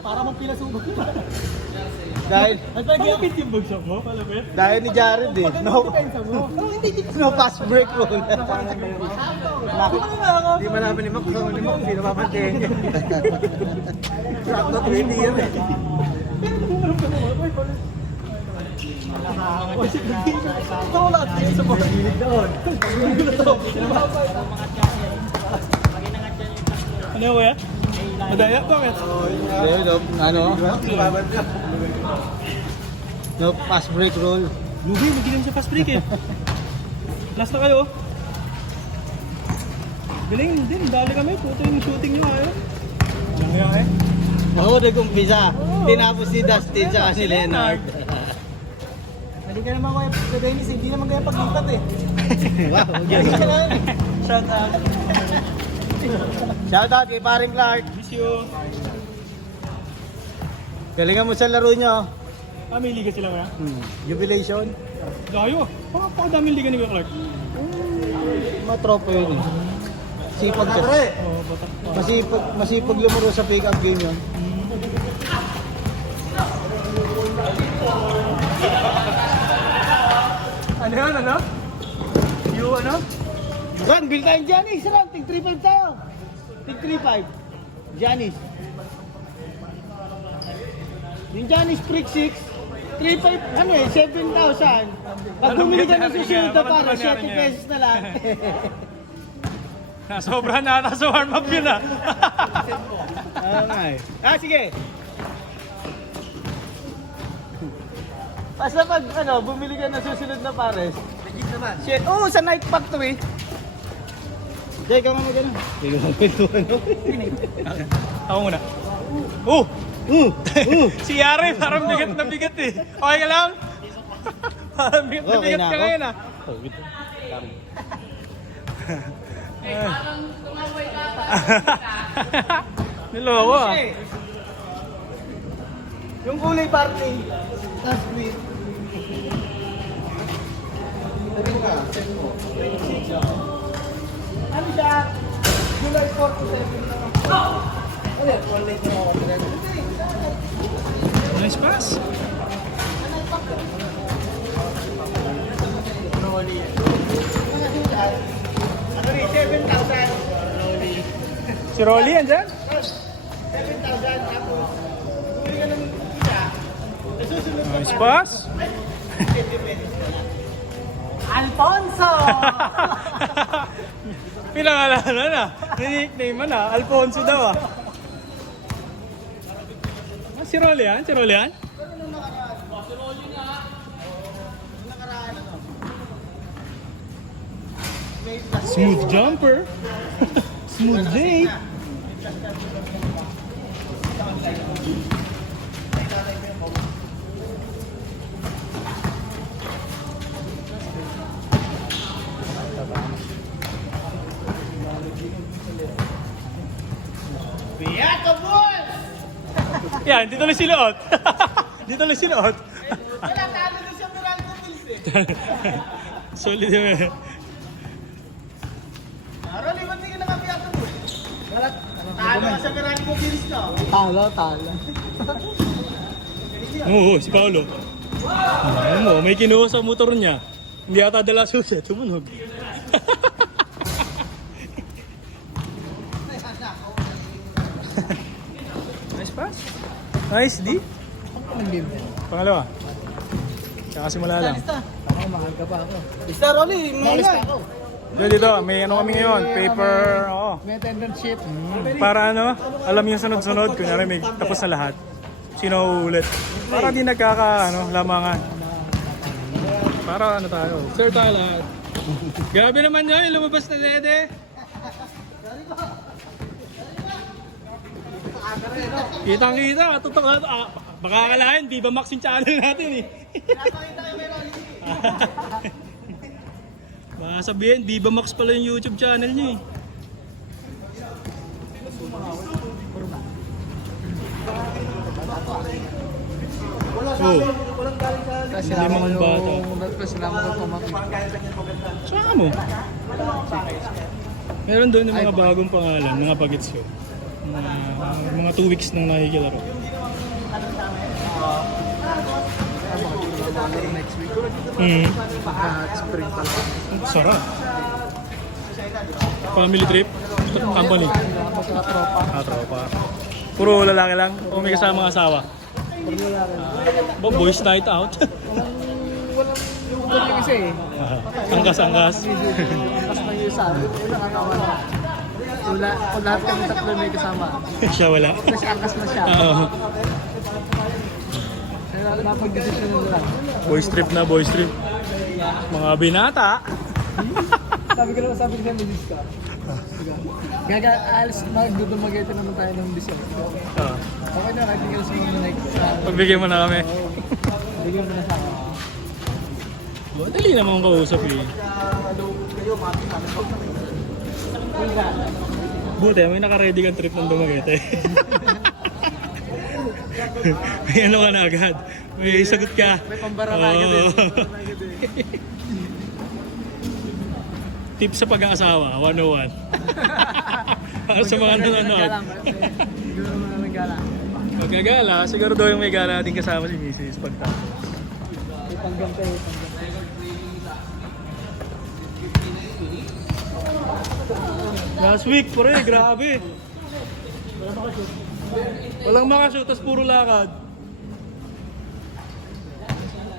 Para mong pinasubok. Dahil Bakit yung bagsak mo? dahil ni Jared eh. No, no pass break rule. Hindi mo namin ni Mac, hindi napapansin. Sakto 20 yan eh. Ito wala at sa mga gilid doon. Ano ba yan? Madaya? Bakit? Ano? No pass break rule. Lugi, magilim sa fast break eh. Last na kayo. Galing din, dali kami. Puto yung shooting nyo kayo. Ano nga eh? Ako nag-umpisa. Tinapos si Dustin sa si Leonard. Hindi ka naman kaya sa Dennis, hindi naman kaya paglipat eh. Wow, Shout out. shout out kay paring Clark. Miss you. Galingan mo sa laro nyo. Ah, may liga sila kaya? Jubilation. Layo ah. Pakadaming liga ni Clark. Matropa yun eh. Sipag ka. Oh, batak pa. Masipag lumaro sa pick-up game yun. Ano yan, ano? You ano? Ron, bill tayo Janice. Ron, tig 3.5 tayo. Tig 3.5. Janice. Yung Janice Freak 6, 3.5, ano eh, 7,000. Pag bumili ka ng susunod na para, 7 pesos na lang. Sobra na ata sa warm-up yun ah. Oo nga eh. Sige. Basta pag bumili ka ng susunod na pares. Legit naman. Shit, sa Night Factory. Jay, ka mga gano'n. Hindi ko magpintuan. Ako muna. Si Yari, parang bigat na bigat eh. Okay ka lang? Parang bigat na Okay bigat na ka ako. ngayon ah. Parang tumaway ka pa. Niloko ah. Yung kulay party. Last week. Ano siya? July 4 to 7 na. Ano yan? Online na ako. Nice pass. Ano rin? 7,000. Si Rolly yan dyan? 7,000. Tapos, bumili ka ng isa. Nasusunod na Nice pass. Alfonso! Pinangalanan na. Nickname mo na. Alfonso daw ah. Si Rolly yan? Si Rolly yan? Smooth jumper. Smooth J. Biyato boys! Yan, dito lang sinuot. Dito lang sinuot. Wala talo na siya Meralco Bills eh. Solid yun eh. Rolly, ba't di ka nakabiyato boys? Wala. Talo ka sa Meralco Bills no? Talo. Oo, si Paolo. Ano mo, may kinuha sa motor niya. Hindi ata dala susi, tumunog. Nice pass. Nice D. Pangalawa. Tsaka simula lang. Mahal ka pa ako. Basta Rolly, mahal ako. Dito, may ano kami ngayon, paper, oo. May attendance Para ano, alam yung sunod-sunod, kunyari may tapos na lahat. Sino ulit. Para di lamangan. Para ano tayo, sir tayo lahat. Grabe naman yun, lumabas na dede. Kitang-kita, tutok na ito. Baka akalain, Viva Max yung channel natin eh. Baka sabihin, Viva Max pala yung YouTube channel niya eh. Oh, limang bata. Saka mo. Meron doon yung mga bagong pangalan, mga pagits ko. Mga 2 weeks nang nakikilaro. Next week. Spring pa lang. Sarap. Family trip? Company? Tropa. Tropa. Puro lalaki lang? O may kasamang asawa? Boys night out? Walang lugar yung isa eh. Angkas-angkas. Angkas na yung isa. Wala kakawa na. Wala. Kung lahat kami tatlo may kasama. Siya wala. Kasi angkas na siya. Oo. Kaya napag-desisyon na lang. Boys trip na, boys trip. Mga binata. Sabi ko sa misis ka. Alis, magdudumagay naman tayo ng December. Okay na, kahit hindi ka sa mga next. Pagbigyan mo na kami. Bigyan mo na sa akin. Dali naman kausap eh. Buti, may naka-ready kang trip ng Dumaguete. May ano ka na agad. May sagot ka. May pambara na agad eh. Tips sa pag-aasawa, 101. Para sa mga nanonood. Hindi naman namin gala. Magkagala, siguro daw yung may gala din kasama si Mrs. Pagtapos. May panggampe. Last week, pare, grabe. Walang makashoot, tas puro lakad.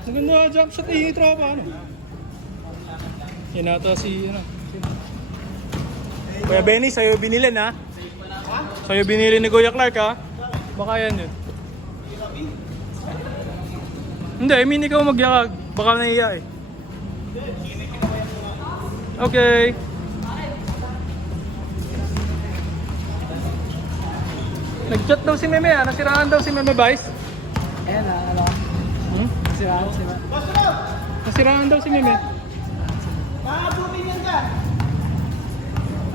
Maganda jump shot eh, tropa, ano? Yan ata si, ano? Kuya Benny, sa'yo binili na? Sa'yo binili ni Kuya Clark, ha? Baka yan yun. Hindi, I mean ikaw magyakag. Baka naiya eh. Okay. Nag-chat daw si Meme, nasiraan daw si Meme Vice. Ayan na, ano? Siraan sila. Nasiraan daw si Meme. Makabutin yan ka!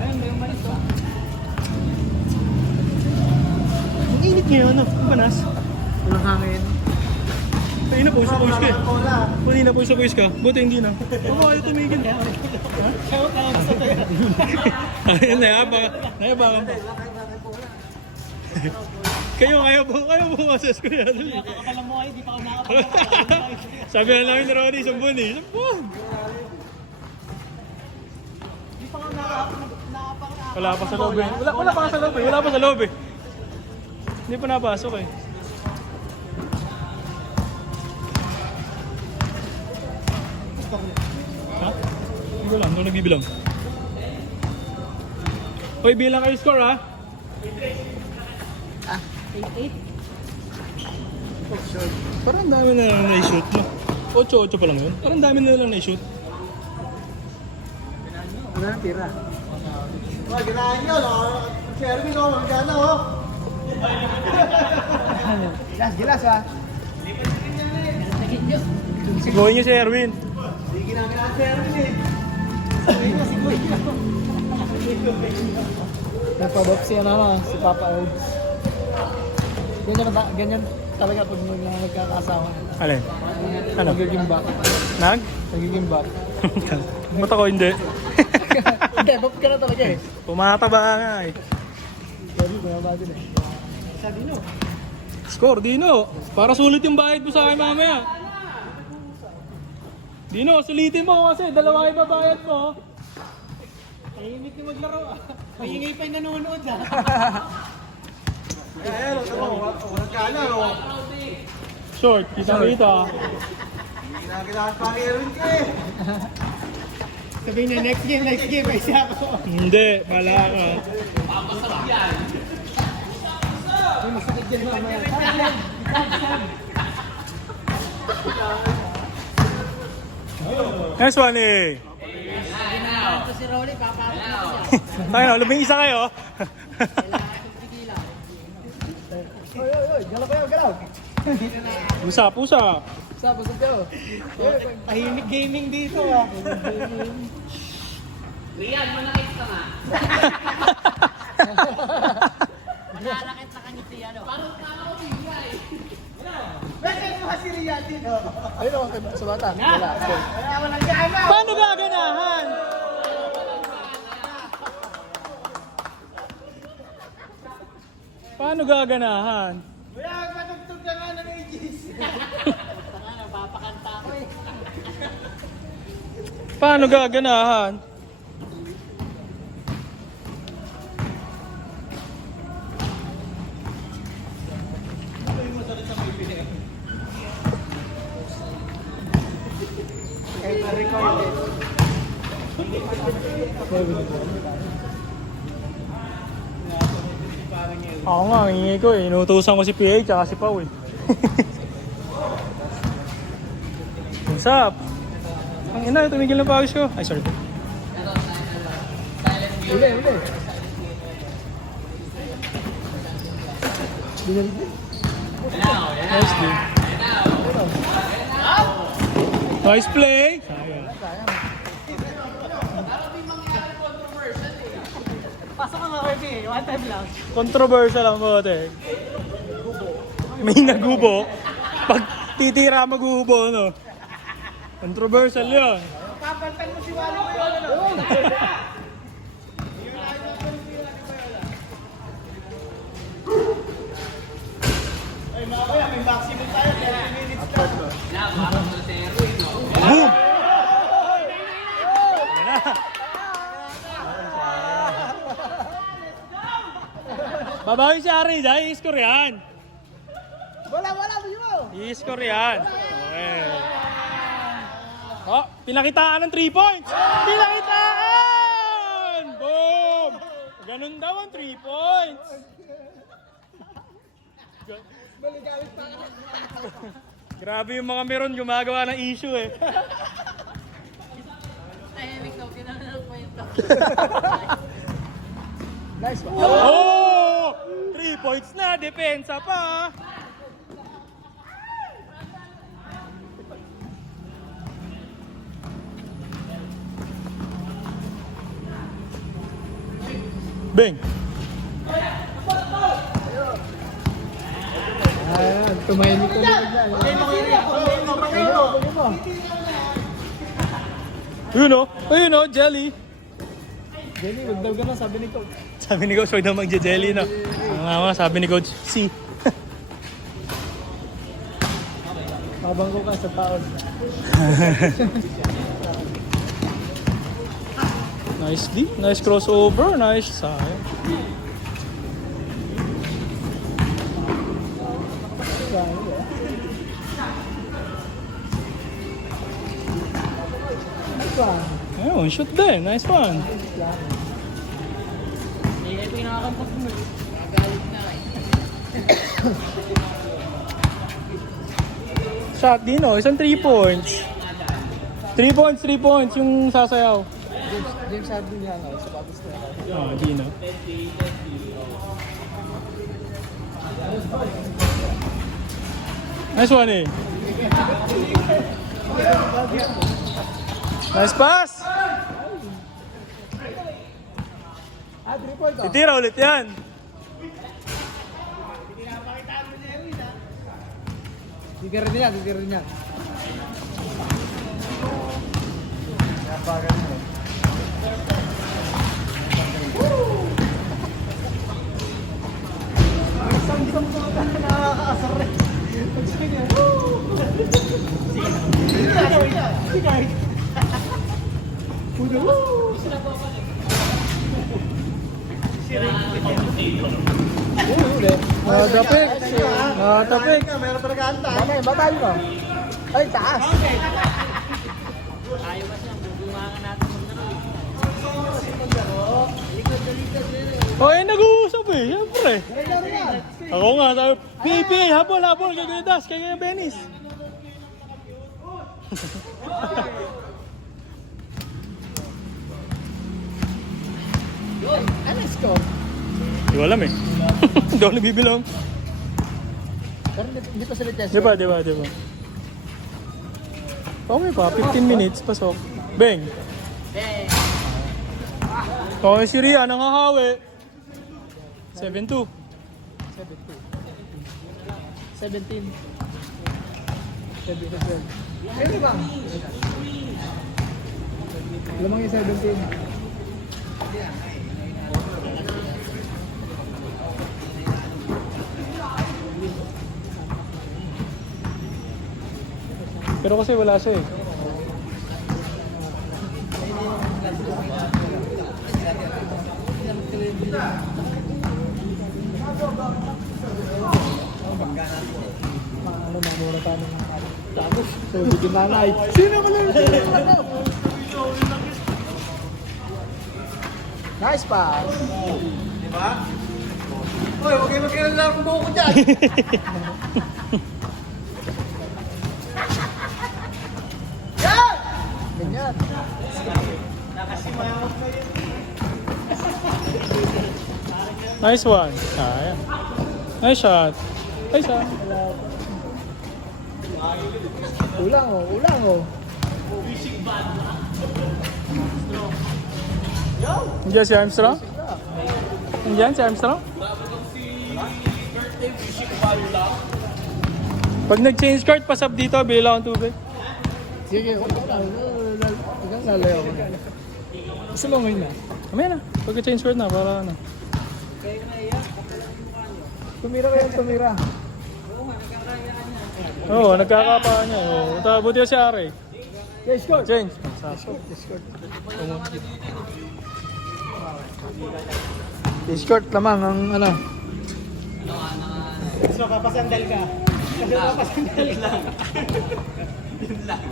Ayun, may umalis ba? Ang init ngayon, ano? Ang panas. Walang hangin. Kanina po sa voice ka eh. Kanina po sa voice ka. Buti hindi na. Ako ayaw tumigil. Shout out sa tayo. Ayun, nayabangan pa. Kayo po masas ko yan. Nakakapalam mo ay, di pa ako nakakapalam. Sabi na namin ni Ronnie, 10 buwan eh. 10 buwan. Di pa ako nakakapalam. Wala pa sa loob eh. Wala pa sa loob eh. Wala pa sa loob eh. Hindi pa napasok eh. Ha? Hindi ko lang. Doon nagbibilang. Hoy, bilang kayo score ha. 8-8? Parang dami na lang na-shoot no? 8-8 pa lang yun. Parang dami na lang na-shoot. Wala na tira. Ganahan nyo, no? Si Erwin, no? Magkano, oh? Gilas ha? Gawin niyo si Erwin. Hindi ginaganahan si Erwin, eh. Nagpa-adopt si si Papa Oaks. Ganyan talaga pag nagkakasawa. Alin? Ano? Nagiging back. Nagiging back. Ba't ako hindi? Hindi, back ka na talaga eh. Pumataba nga eh. Sorry, bumaba din eh. Sa Dino. Score, Dino. Para sulit yung bayad mo sa akin mamaya. Dino, sulitin mo kasi. Dalawa yung babayad mo. Tahimik na maglaro ah. Mahingi pa yung nanonood ah. Eh, walang gana, oh. Short, kita-kita. Hindi ginaganahan pa ni Erwin ka, eh. Sabihin niya, next game, ay siya ako. Hindi, pala ka. Ay, masakit dyan mamaya. Nice one eh. Ito si Rolly, papasok na siya. Tayo na, luming isa kayo. Oy, galaw. Usap. Usap kayo. Tahimik gaming dito ah. Rian, manakit ka nga. Nananakit na kangiti, ano? Parang tama ko bigla eh. Bakit mo kasi Riyad dito? Ayun ako, sa bata. Wala. Kaya walang gana. Paano gaganahan? Paano gaganahan? Kuya, matugtog ka nga ng ages. Napapakanta ko eh. Paano gaganahan? Kahit na-record eh. Ako nga, ang ingay ko eh. Inutusan ko si PH tsaka si Pau eh. What's up? Ang ina, tumigil na pawis ko. Ay, sorry. Uli. Nice play. Nice play. Pasok ka nga RP eh. One time lang. Controversial ang bote. May nagubo. Pag titira maghuhubo, no? Controversial yun. Papaltan mo si Wally ko yun. Ano? Ay mga kuya, may maximum tayo. 30 minutes lang. Boom! Babawi si Ari, dahil i-score yan. Wala, mo. I-score yan. Okay. Oh, pinakitaan ng 3 points. Pinakitaan! Boom! Ganun daw ang 3 points. Baligalit pa. Grabe yung mga meron gumagawa ng issue eh. Tahimik daw, kinanong ko ito. Nice one. Oh! 3 points na, depensa pa. Bang! Ayan, tumahimik ko ulit na. Ayun o, jelly. Jenny, wag daw ganun, sabi ni Coach. Sabi ni Coach, huwag daw magje-jelly na. Nga, sabi ni Coach, si. Mabangko ka sa taon. Nicely. Nice crossover. Nice sayang. Nice one. Ayun, shoot din. Nice one. Hindi kayo pinakakampas mo eh. Nagalit na eh. Shot din o. Isang 3 points. 3 points yung sasayaw. James Harden yan, sa Batis na. Oh, Dino. Nice one eh. Nice pass! Ah, 3 points ah. Titira ulit yan. Titirin niya. Tapik. Tapik. Meron pa nag-aanta. Batay mo. Ay, taas. Ayaw kasi ang bubungangan natin ng laro eh. Oh, eh, nag-uusap eh. Siyempre. Ako nga, sabi, PPA, habol, kay Kuya Das, kay Kuya Benis. Ano score? Hindi ko alam eh. Hindi ako nabibilang. Pero hindi pa sila test. Di ba? Okay pa, 15 minutes, pasok. Bang! Bang! Okay, si Ria, nangahawi. 7-2. 17. Ano ba? Lamang yung 17. Pero kasi wala siya eh. Ano, mamura tayo ng tapos, so hindi nanay. Sino ka lang? Nice pass. Diba? Uy, huwag kayo magkailan ng buko dyan. Ganyan. Nice one. Ayan. Nice shot. Nice shot. Ulang oh, ulang oh. Nandiyan si Armstrong? Nandiyan si Armstrong? Pag nag-change card, pasap dito, bila akong tubig. Sige, ulang. Ikaw lalayo ko. Gusto mo ngayon na? Kamaya na. Pag-change card na, para ano. Tumira kayo, tumira. Oo, nagkakapaan niya. Oo, buti na si Ari. Yes, coach. Change. Escort lamang ang ano. So, papasandal ka. Kasi papasandal lang. Yun lang.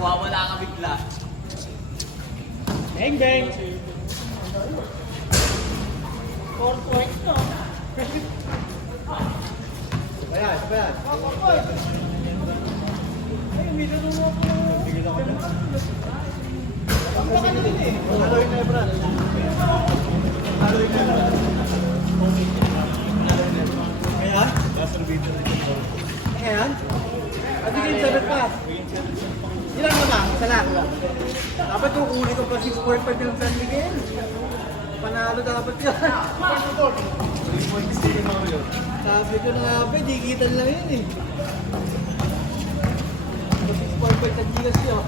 Wala ka bigla. Bang, bang! 4 points to. Ayan, ayan. Ay, may nanuwa ko. Haloy na, Brad. Haloy na. Ayan? Ayan? At hindi sa pass. Ilan mo na? Isa lang. Dapat yung uli ko pa 6.5 yung San Miguel. Panalo dapat yan. Sabi ko na nga ba, digital lang yun eh. 6.5 na gigas yun.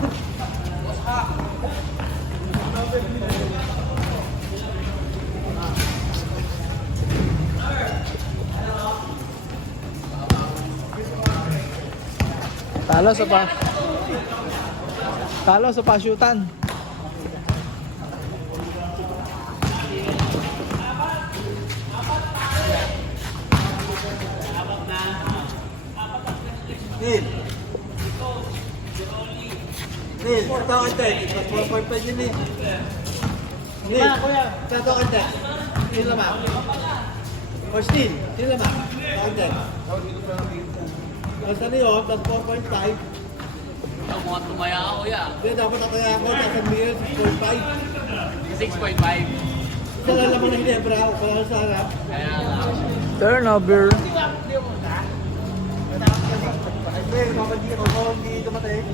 Talo sa pa-shootan. Neil. Neil, ito ang ito. Mas 4.5 yun eh. Neil, ito ang ito. Sino naman? Or Steel, sino naman? Ito ang ito. Basta niyo, plus 4.5. Ang mga tumaya ako yan. Hindi, dapat tataya ako. Nasa meal, 6.5. 6.5. Isa lang naman ang Hinebra. Wala sa harap. Kaya nga. Turnover. Ay, mapagdi ako. Hindi tumatay.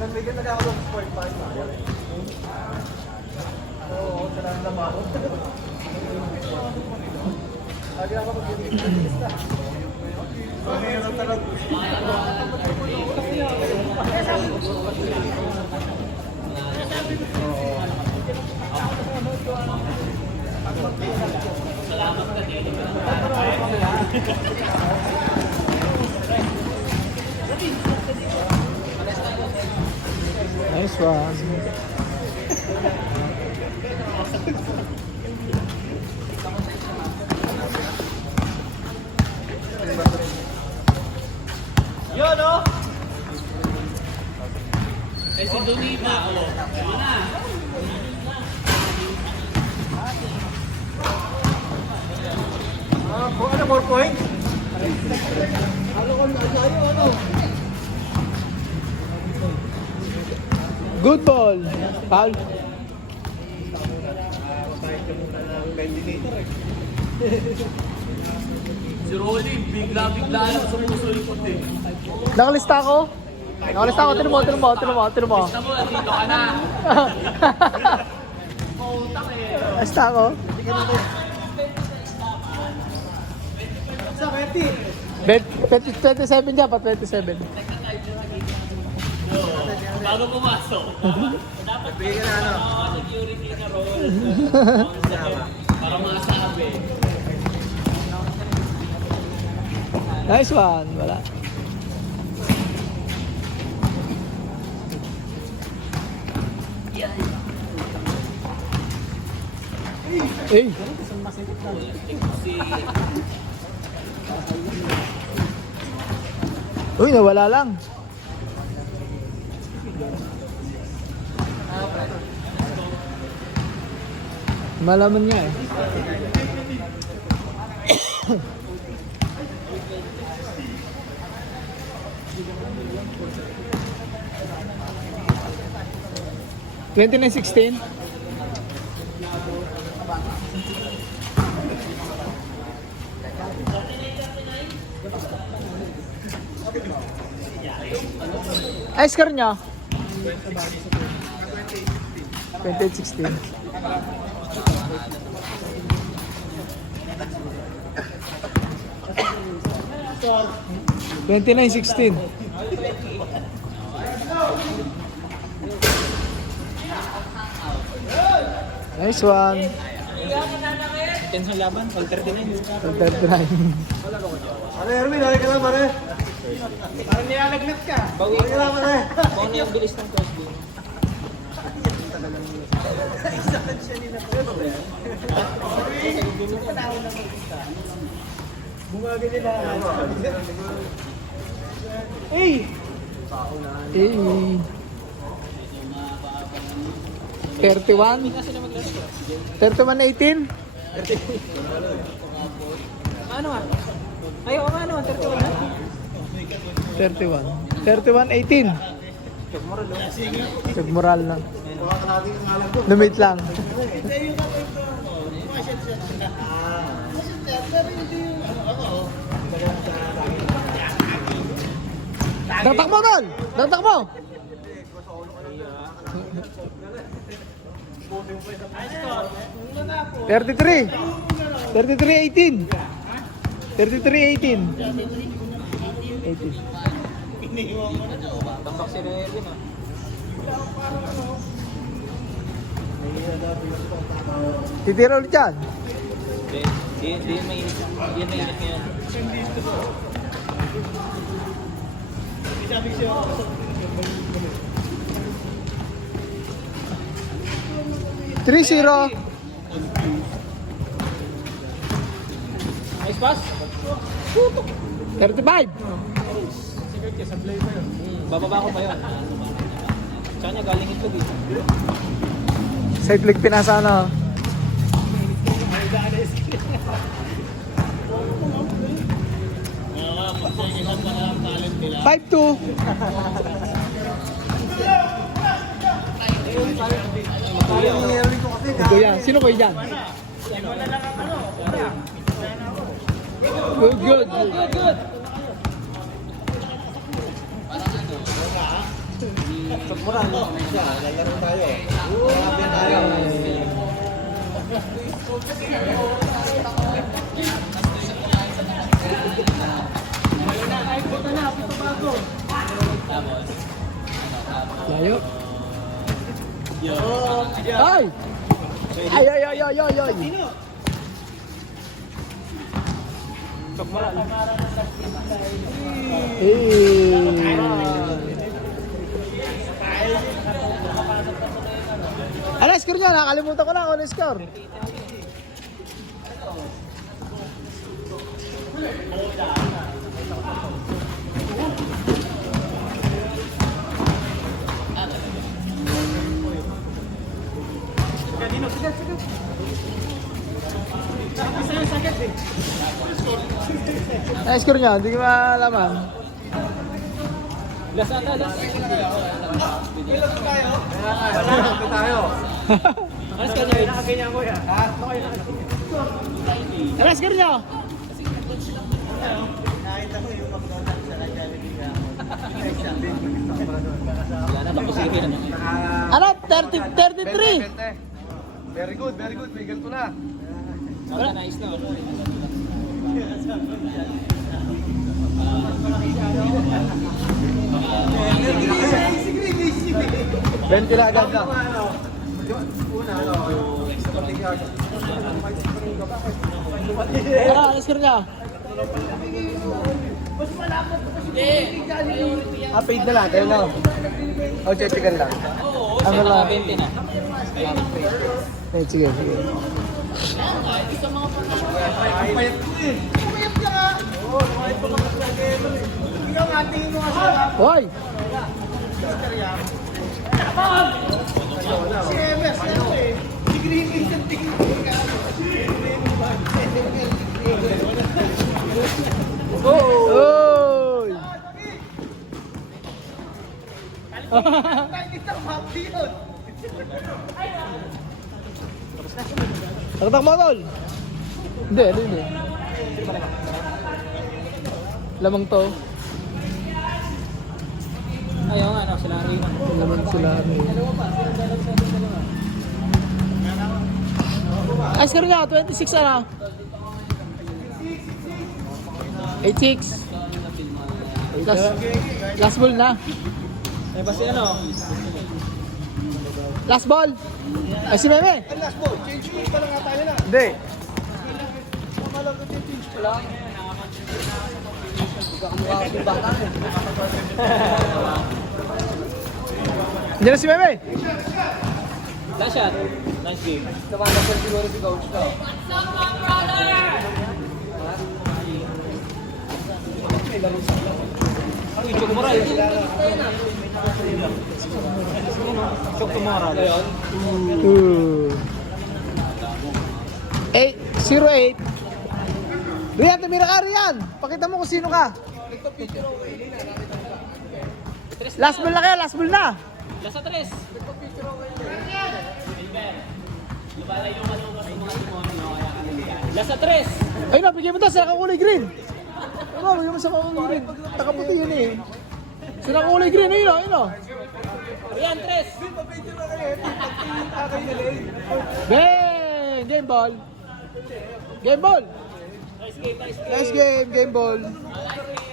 Nanbigyan na ako ng 6.5. Oo, sarang naman ako. Lagi ako mag-ibig na. Mahirap talaga. Nice one. Yun, no? Eh, si Donita, oh. Yun na. Ano, 4 points? Ano ko na tayo, ano? Good ball. Foul. Si Rolly, bigla-bigla lang sumusulikot eh. Nakalista ako. Nakalista ako. Tino mo. Basta mo, nandito ka na. Nakalista ako. Sa 20. 27 dyan pa, 27. Bago pumasok. Dapat Bigyan na ano. security na role. Para masabi. Nice one. Wala. Eh. Uy, nawala lang. Malaman niya eh. $29.16. Ice car niya. 28.16. $29.16. Nice one. Tensyon laban, all 39. 39. Pare, Erwin, halika lang, pare. Parang nilalagnat ka. Halika lang, pare. Kung ano yung bilis ng cross game. Bumagay nila. Hey! Hey! 31? 31.18? Ano ah? Ayaw ka ano, 31 na? 31. 31.18. Sigmoral na. Lumit lang. Datak mo, Tol! Datak mo! $33. $33.18. $33.18. 18. Tampak si Erwin ah. Titira ulit yan. Di yun mainit. Di yun mainit ngayon. 3-0. Nice pass? 35. Bababa ko pa yun. Saan niya galing itlog eh? Side leg pinasa na. Five two. Kuya, sino ko yan? Good, good, good. Layo. Ay! Ay, ay, ay, ay, ay, ay. Ano score niya? Nakalimutan ko na ano score. Ano score niya? Hindi ko malaman. Last ata, last. Ano score niya? Nakaganyan ko yan. Ano score niya? Wala na, tapos sige yan. Ano? 33. Very good, very good. May ganito na. Wala, nice na. 20 na agad na. Ano score niya? Paid na lang, kayo na. O, chechikan lang. Ano lang? 20 na. Eh, sige, sige. Payat ko eh. Puyat ka nga. Oo, kumain pa mga lagay mo eh. Ikaw nga, tingin mo nga siya. Hoy! Si Evers, ano eh. Si Green sa tingin ko ka. Hoy! Hindi na happy yun. Nakatak mo, tol? Hindi, hindi. Lamang to. Ayaw nga, no, sila rin. Lamang sila. Ice cream nga, 26 ano? 86. Last ball na. Eh, basta ano? Last ball. Ay, si Meme. Ang last ball, change pa lang nga tayo na. Hindi. Malagot yung change pa lang. Hindi na si Meme. Last shot. Nice game. Uy, Chok Moral. Chok Moral. Ayun. 08. Rian, tumira ka, Rian. Pakita mo kung sino ka. Last ball na kayo, last ball na. Last sa tres. Last sa tres. Ayun na, bigyan mo daw, sila kulay green. Ano, bigyan mo sa kulay green. Takaputi yun eh. Sila kulay green, ayun o, ayun o. Rian, tres. Bang! Game ball. Game ball. Nice game, nice game. Nice game, game ball.